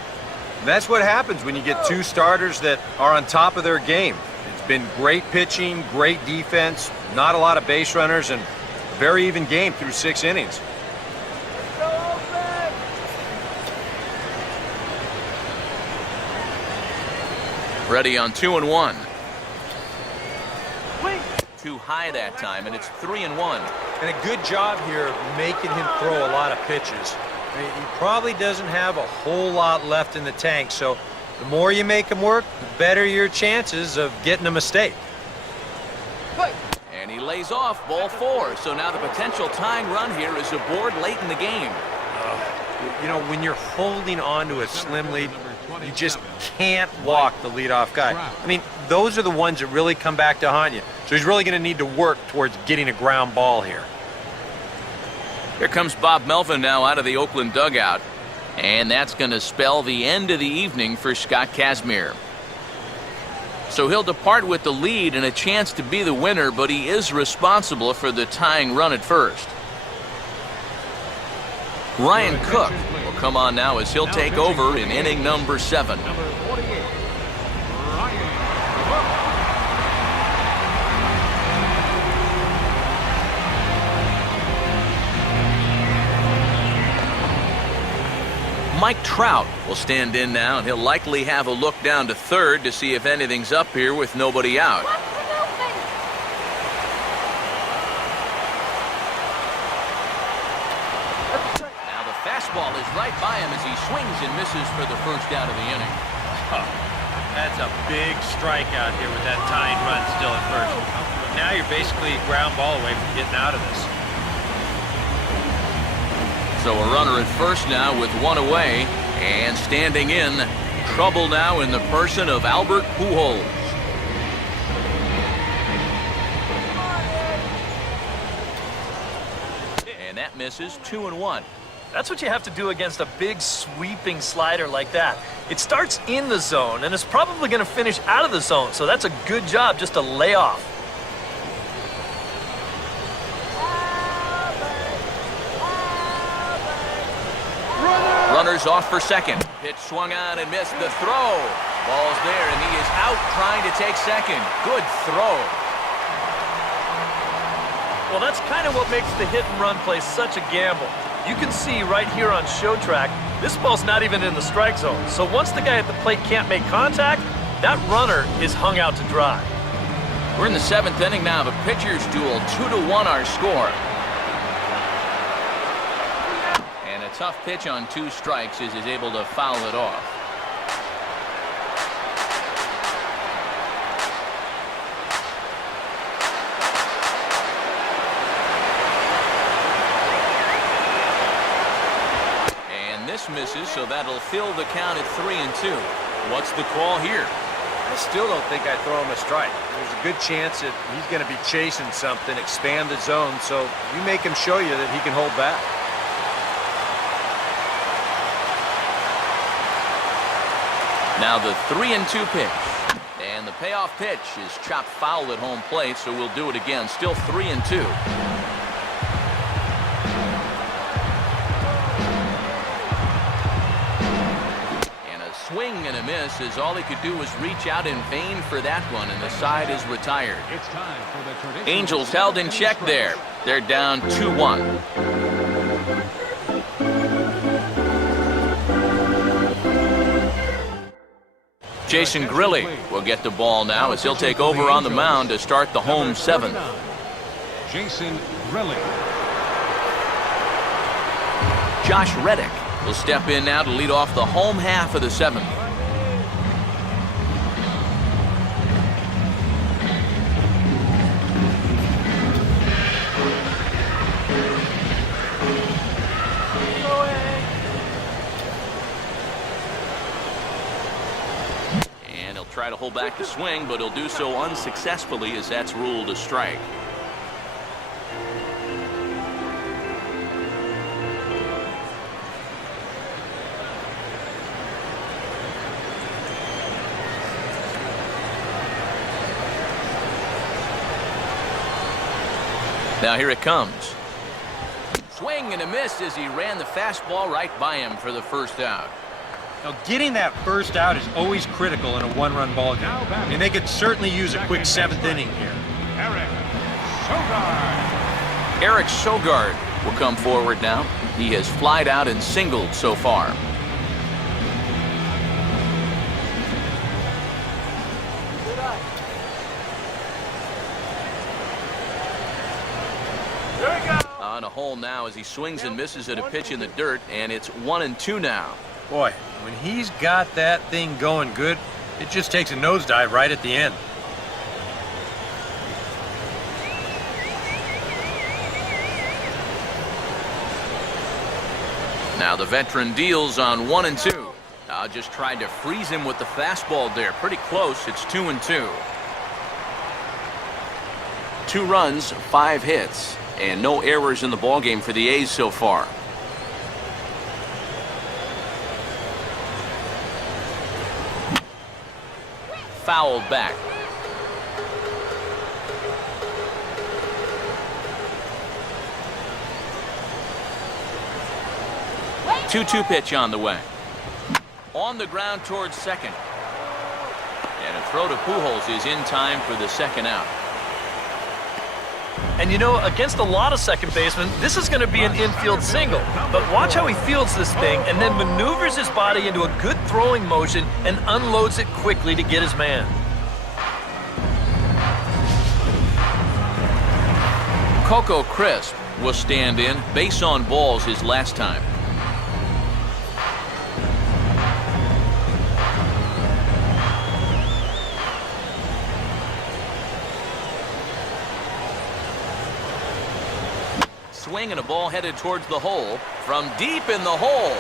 That's what happens when you get 2 starters that are on top of their game. It's been great pitching, great defense, not a lot of base runners, and very even game through 6 innings. Ready on 2-1. Too high that time, and it's 3-1. And a good job here of making him throw a lot of pitches. I mean, he probably doesn't have a whole lot left in the tank, so the more you make him work, the better your chances of getting a mistake. And he lays off ball 4. So now the potential tying run here is aboard late in the game. You know, when you're holding on to a slim lead, you just can't walk the leadoff guy. I mean, those are the ones that really come back to haunt you. So he's really going to need to work towards getting a ground ball here. Here comes Bob Melvin now out of the Oakland dugout. And that's going to spell the end of the evening for Scott Kazmir. So he'll depart with the lead and a chance to be the winner, but he is responsible for the tying run at first. Ryan Cook will come on now as he'll take over in inning number 7. Number 48, Ryan Cook. Mike Trout will stand in now, and he'll likely have a look down to third to see if anything's up here with nobody out. Now the fastball is right by him as he swings and misses for the first out of the inning. That's a big strikeout here with that tying run still at first. Now you're basically a ground ball away from getting out of this. So a runner at first now with 1 away, and standing in, trouble now in the person of Albert Pujols. And that misses 2-1. That's what you have to do against a big sweeping slider like that. It starts in the zone and it's probably going to finish out of the zone, so that's a good job just to lay off. Runners off for second. Pitch swung on and missed the throw. Ball's there and he is out trying to take second. Good throw. Well, that's kind of what makes the hit and run play such a gamble. You can see right here on show track, this ball's not even in the strike zone. So once the guy at the plate can't make contact, that runner is hung out to dry. We're in the 7th inning now of a pitcher's duel. 2-1 our score. And a tough pitch on 2 strikes as he's able to foul it off. This misses, so that'll fill the count at 3-2. What's the call here? I still don't think I throw him a strike. There's a good chance that he's going to be chasing something, expand the zone, so you make him show you that he can hold back. Now the 3-2 pitch. And the payoff pitch is chopped foul at home plate, so we'll do it again. Still 3-2. Swing and a miss as all he could do was reach out in vain for that one, and the side is retired. It's time for the traditional Angels held in check there. They're down 2-1. Jason Grilli will get the ball now as he'll take over on the mound to start the home 7th. Jason Grilli. Josh Reddick will step in now to lead off the home half of the 7th. And he'll try to hold back the swing, but he'll do so unsuccessfully as that's ruled a strike. Now here it comes. Swing and a miss as he ran the fastball right by him for the first out. Now, getting that first out is always critical in a one-run ball game. I mean, they could certainly use a quick seventh inning here. Eric Sogard will come forward now. He has flied out and singled so far. On a hole now as he swings and misses at a pitch in the dirt, and it's 1-2 now. Boy, when he's got that thing going good, it just takes a nosedive right at the end. Now the veteran deals on 1-2. Just tried to freeze him with the fastball there. Pretty close. It's 2-2. 2 runs, 5 hits, and no errors in the ballgame for the A's so far. Fouled back. Two-two pitch on the way. On the ground towards second. And a throw to Pujols is in time for the second out. And you know, against a lot of second basemen, this is going to be an infield single. But watch how he fields this thing and then maneuvers his body into a good throwing motion and unloads it quickly to get his man. Coco Crisp will stand in. Base on balls his last time. Swing and a ball headed towards the hole from deep in the hole.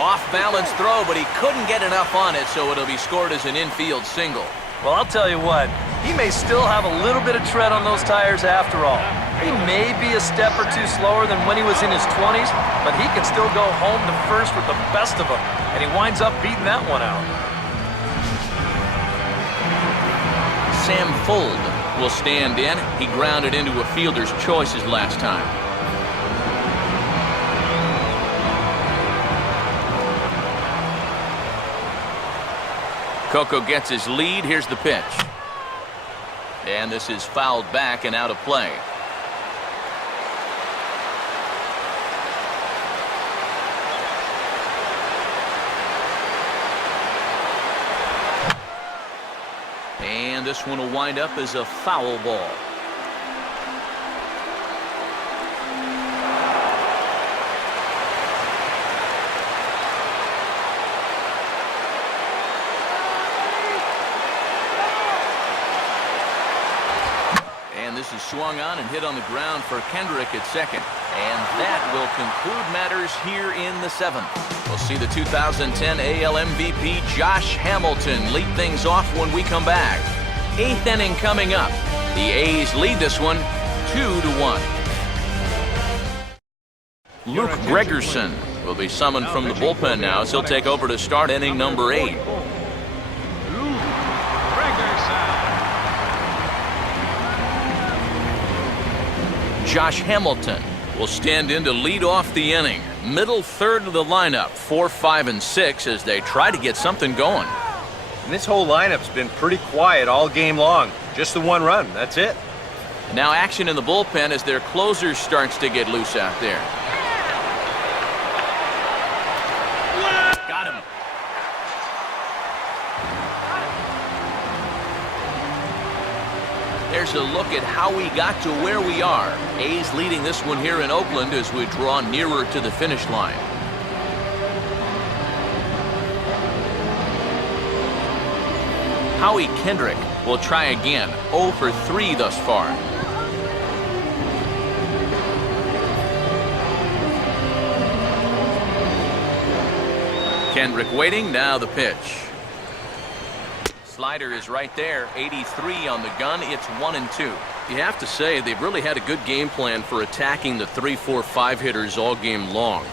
Off balance throw, but he couldn't get enough on it, so it'll be scored as an infield single. Well, I'll tell you what, he may still have a little bit of tread on those tires after all. He may be a step or two slower than when he was in his 20s, but he can still go home to first with the best of them, and he winds up beating that one out. Sam Fuld will stand in. He grounded into a fielder's choice his last time. Coco gets his lead. Here's the pitch. And this is fouled back and out of play. And this one will wind up as a foul ball. This is swung on and hit on the ground for Kendrick at second. And that will conclude matters here in the 7th. We'll see the 2010 AL MVP Josh Hamilton lead things off when we come back. 8th inning coming up. The A's lead this one 2-1. Luke Gregerson will be summoned from the bullpen now as he'll take over to start inning number 8. Josh Hamilton will stand in to lead off the inning. Middle third of the lineup, 4, 5, and 6 as they try to get something going. And this whole lineup's been pretty quiet all game long. Just the one run, that's it. And now action in the bullpen as their closer starts to get loose out there. Got him. There's a look at how we got to where we are. A's leading this one here in Oakland as we draw nearer to the finish line. Howie Kendrick will try again. 0 for 3 thus far. Kendrick waiting, now the pitch. Slider is right there, 83 on the gun. It's 1-2. You have to say they've really had a good game plan for attacking the 3, 4, 5 hitters all game long.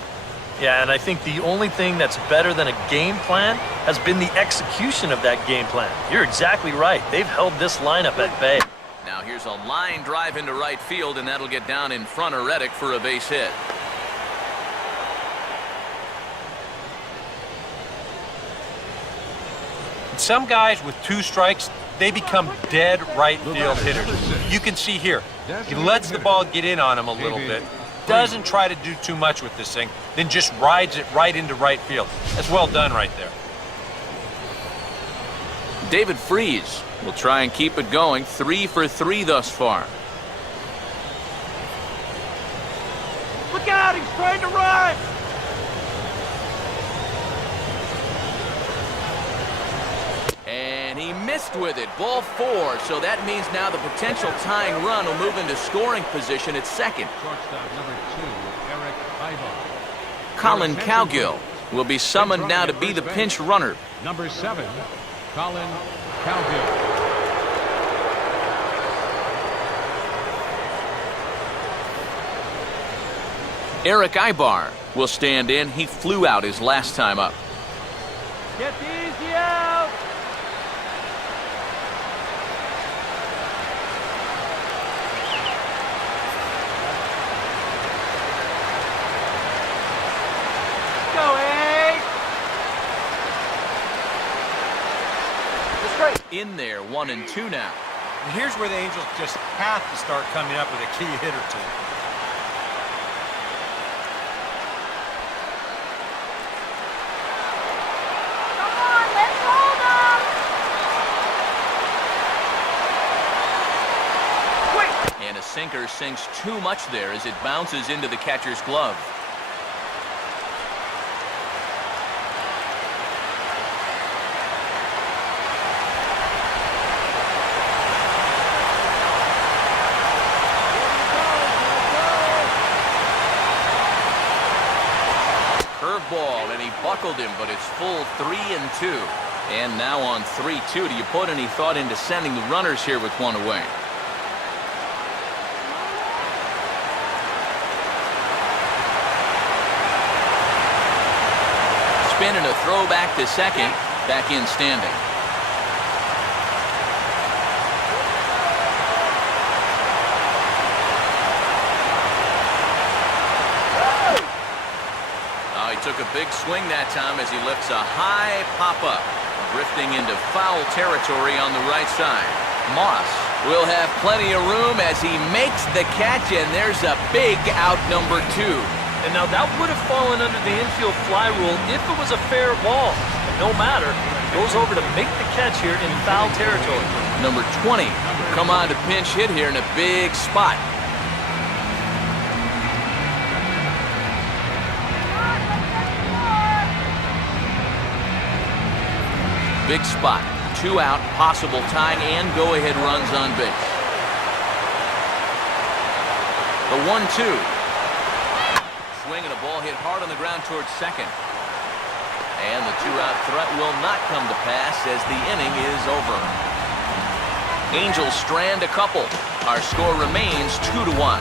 Yeah, and I think the only thing that's better than a game plan has been the execution of that game plan. You're exactly right. They've held this lineup at bay. Now here's a line drive into right field, and that'll get down in front of Reddick for a base hit. some guys with 2 strikes, they become dead right field hitters. You can see here, he lets the ball get in on him a little bit, doesn't try to do too much with this thing, then just rides it right into right field. That's well done right there. David Freese will try and keep it going. 3 for 3 thus far. Look out, he's trying to run! And he missed with it. Ball 4. So that means now the potential tying run will move into scoring position at second. Shortstop number 2, Eric Ibar. Colin Cowgill will be summoned now to be the pinch runner. Number 7, Colin Cowgill. Eric Ibar will stand in. He flew out his last time up. Get the easy out! Go, Ace! In there, 1 and 2 now. And here's where the Angels just have to start coming up with a key hit or 2. And a sinker sinks too much there as it bounces into the catcher's glove. Curveball, and he buckled him, but it's full 3 and 2. And now on 3-2, do you put any thought into sending the runners here with 1 away? Spin and a throw back to second. Back in standing. Oh, he took a big swing that time as he lifts a high pop-up, drifting into foul territory on the right side. Moss will have plenty of room as he makes the catch, and there's a big out number 2. And now that would have fallen under the infield fly rule if it was a fair ball. But no matter, he goes over to make the catch here in foul territory. Number 20 come on to pinch hit here in a big spot. Big spot. 2 out, possible tying and go-ahead runs on base. The 1-2. Swing and a ball hit hard on the ground towards second. And the 2-out threat will not come to pass as the inning is over. Angels strand a couple. Our score remains 2-1.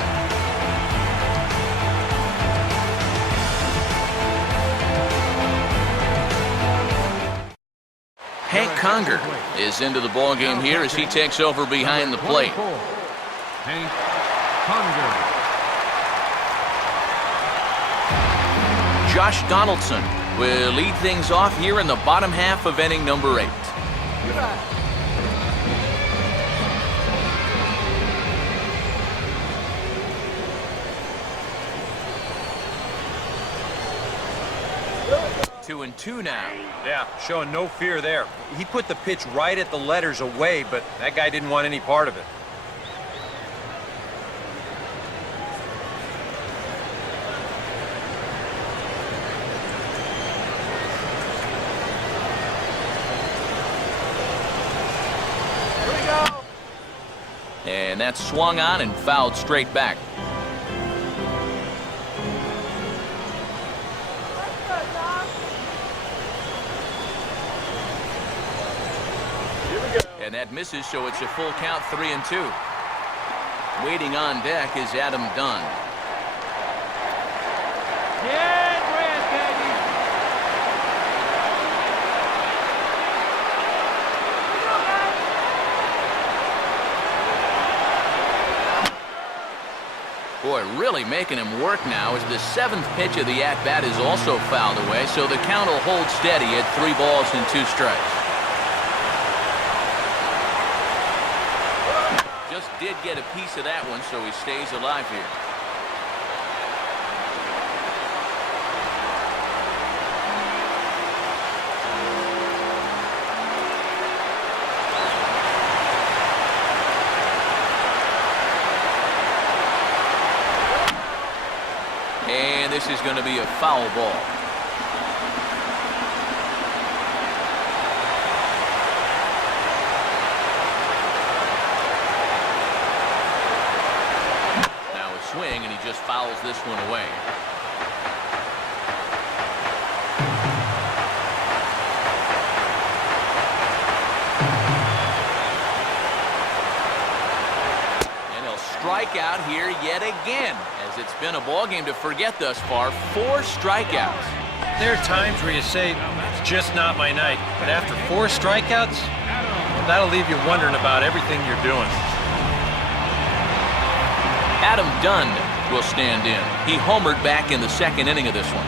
Hank Conger is into the ball game here as he takes over behind the plate. Hank Conger. Josh Donaldson will lead things off here in the bottom half of inning number 8. Two and 2 now. Yeah, showing no fear there. He put the pitch right at the letters away, but that guy didn't want any part of it. And that's swung on and fouled straight back. And that misses, so it's a full count, 3 and 2. Waiting on deck is Adam Dunn. Yeah, Grant, baby! Boy, really making him work now as the 7th pitch of the at-bat is also fouled away, so the count will hold steady at 3 balls and 2 strikes. did get a piece of that one, so he stays alive here. And this is going to be a foul ball. Now a swing, and he just fouls this one away. And he'll strike out here yet again. It's been a ball game to forget thus far. 4 strikeouts. There are times where you say, it's just not my night. But after 4 strikeouts, well, that'll leave you wondering about everything you're doing. Adam Dunn will stand in. He homered back in the 2nd inning of this one.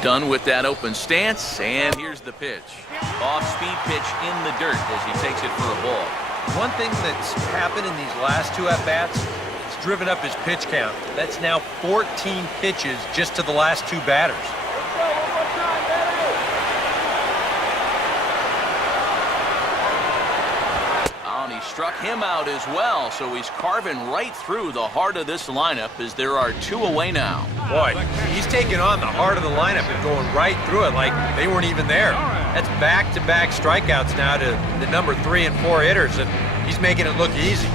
Done with that open stance, and here's the pitch. Off-speed pitch in the dirt as he takes it for a ball. One thing that's happened in these last 2 at-bats, it's driven up his pitch count. That's now 14 pitches just to the last 2 batters. And he struck him out as well, so he's carving right through the heart of this lineup as there are 2 away now. Boy, he's taking on the heart of the lineup and going right through it like they weren't even there. That's back-to-back strikeouts now to the number 3 and 4 hitters, and he's making it look easy.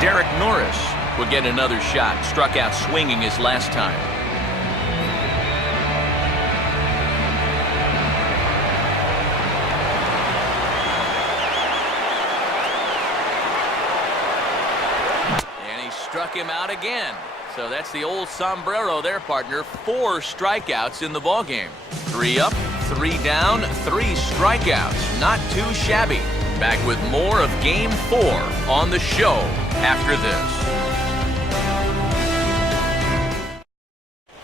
Derek Norris will get another shot. Struck out swinging his last time. Struck him out again. So that's the old sombrero there, partner. 4 strikeouts in the ballgame. 3 up, 3 down, 3 strikeouts. Not too shabby. Back with more of Game 4 on the show after this.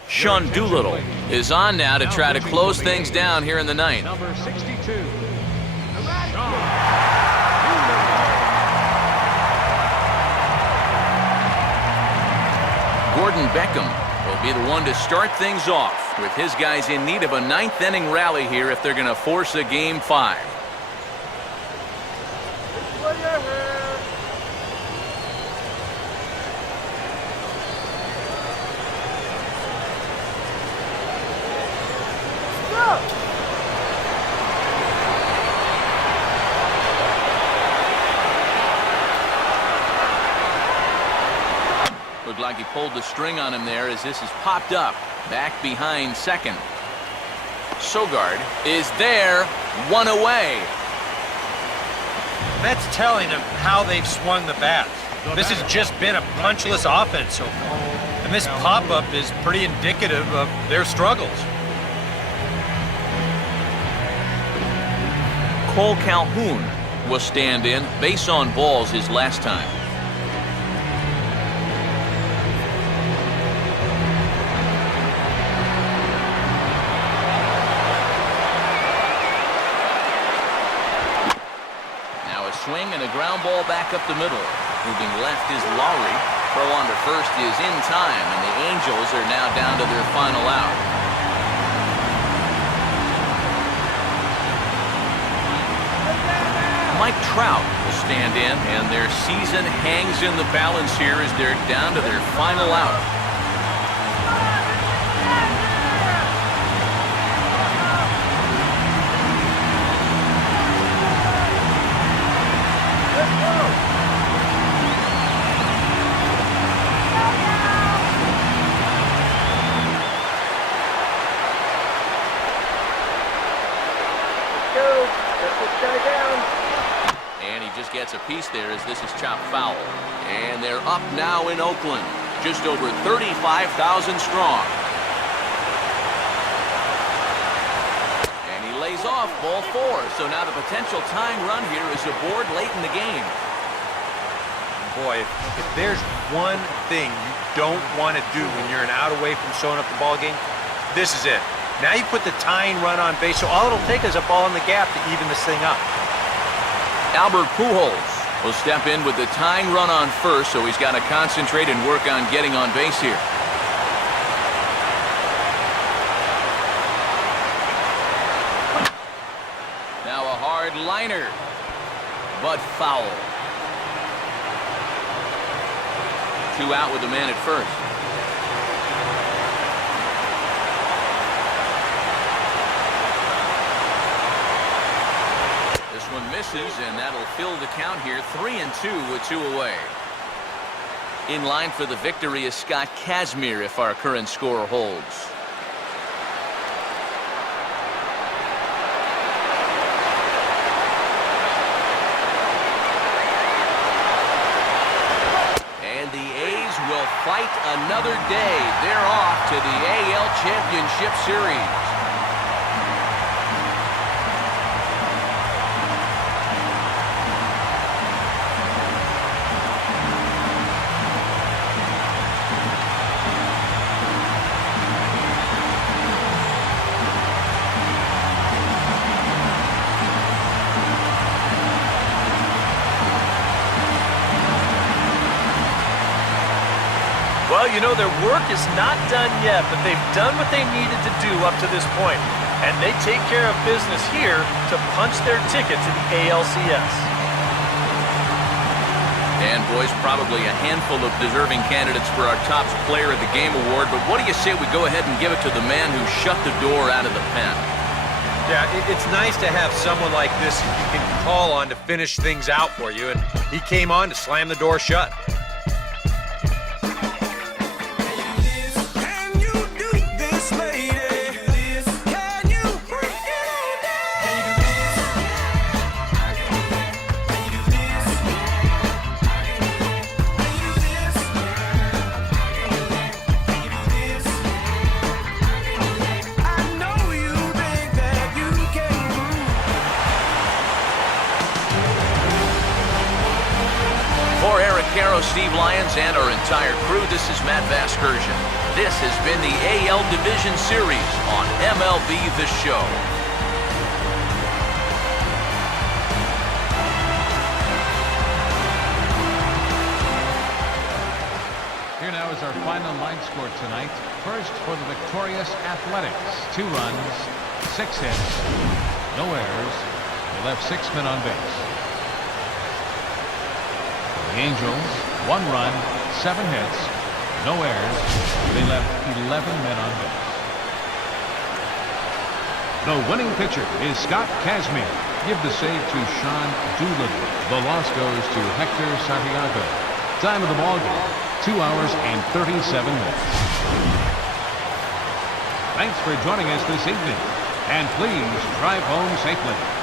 Sean Doolittle is on now to try to close things down here in the 9th. Number 62. Gordon Beckham will be the one to start things off with his guys in need of a 9th inning rally here if they're going to force a Game 5. Looked like he pulled the string on him there as this is popped up back behind second. Sogard is there, 1 away. That's telling them how they've swung the bats. This has just been a punchless offense so far, and this pop-up is pretty indicative of their struggles. Cole Calhoun will stand in. Base on balls his last time. Swing and a ground ball back up the middle. Moving left is Lowry. Throw on to first is in time, and the Angels are now down to their final out. Mike Trout will stand in, and their season hangs in the balance here as they're down to their final out. And he just gets a piece there as this is chopped foul. And they're up now in Oakland, just over 35,000 strong. And he lays off ball 4. So now the potential tying run here is aboard late in the game. boy, if there's one thing you don't want to do when you're an out away from sewing up the ball game, this is it. Now you put the tying run on base, so all it'll take is a ball in the gap to even this thing up. Albert Pujols will step in with the tying run on first, so he's got to concentrate and work on getting on base here. Now a hard liner, but foul. 2 out with the man at first. This one misses, and that'll fill the count here. 3-2 with 2 away. In line for the victory is Scott Kazmir if our current score holds. Will fight another day. They're off to the AL Championship Series. Well, you know, their work is not done yet, but they've done what they needed to do up to this point. And they take care of business here to punch their ticket to the ALCS. And, boys, probably a handful of deserving candidates for our top player of the game award. But what do you say we go ahead and give it to the man who shut the door out of the pen? Yeah, it's nice to have someone like this you can call on to finish things out for you. And he came on to slam the door shut. Steve Lyons and our entire crew, this is Matt Vasgersian. This has been the AL Division Series on MLB The Show. Here now is our final line score tonight. First for the victorious Athletics. 2 runs, 6 hits, no errors. They left 6 men on base. The Angels, 1 run, 7 hits, no errors. They left 11 men on base. The winning pitcher is Scott Kazmir. Give the save to Sean Doolittle. The loss goes to Hector Santiago. Time of the ball game, 2 hours and 37 minutes. Thanks for joining us this evening, and please drive home safely.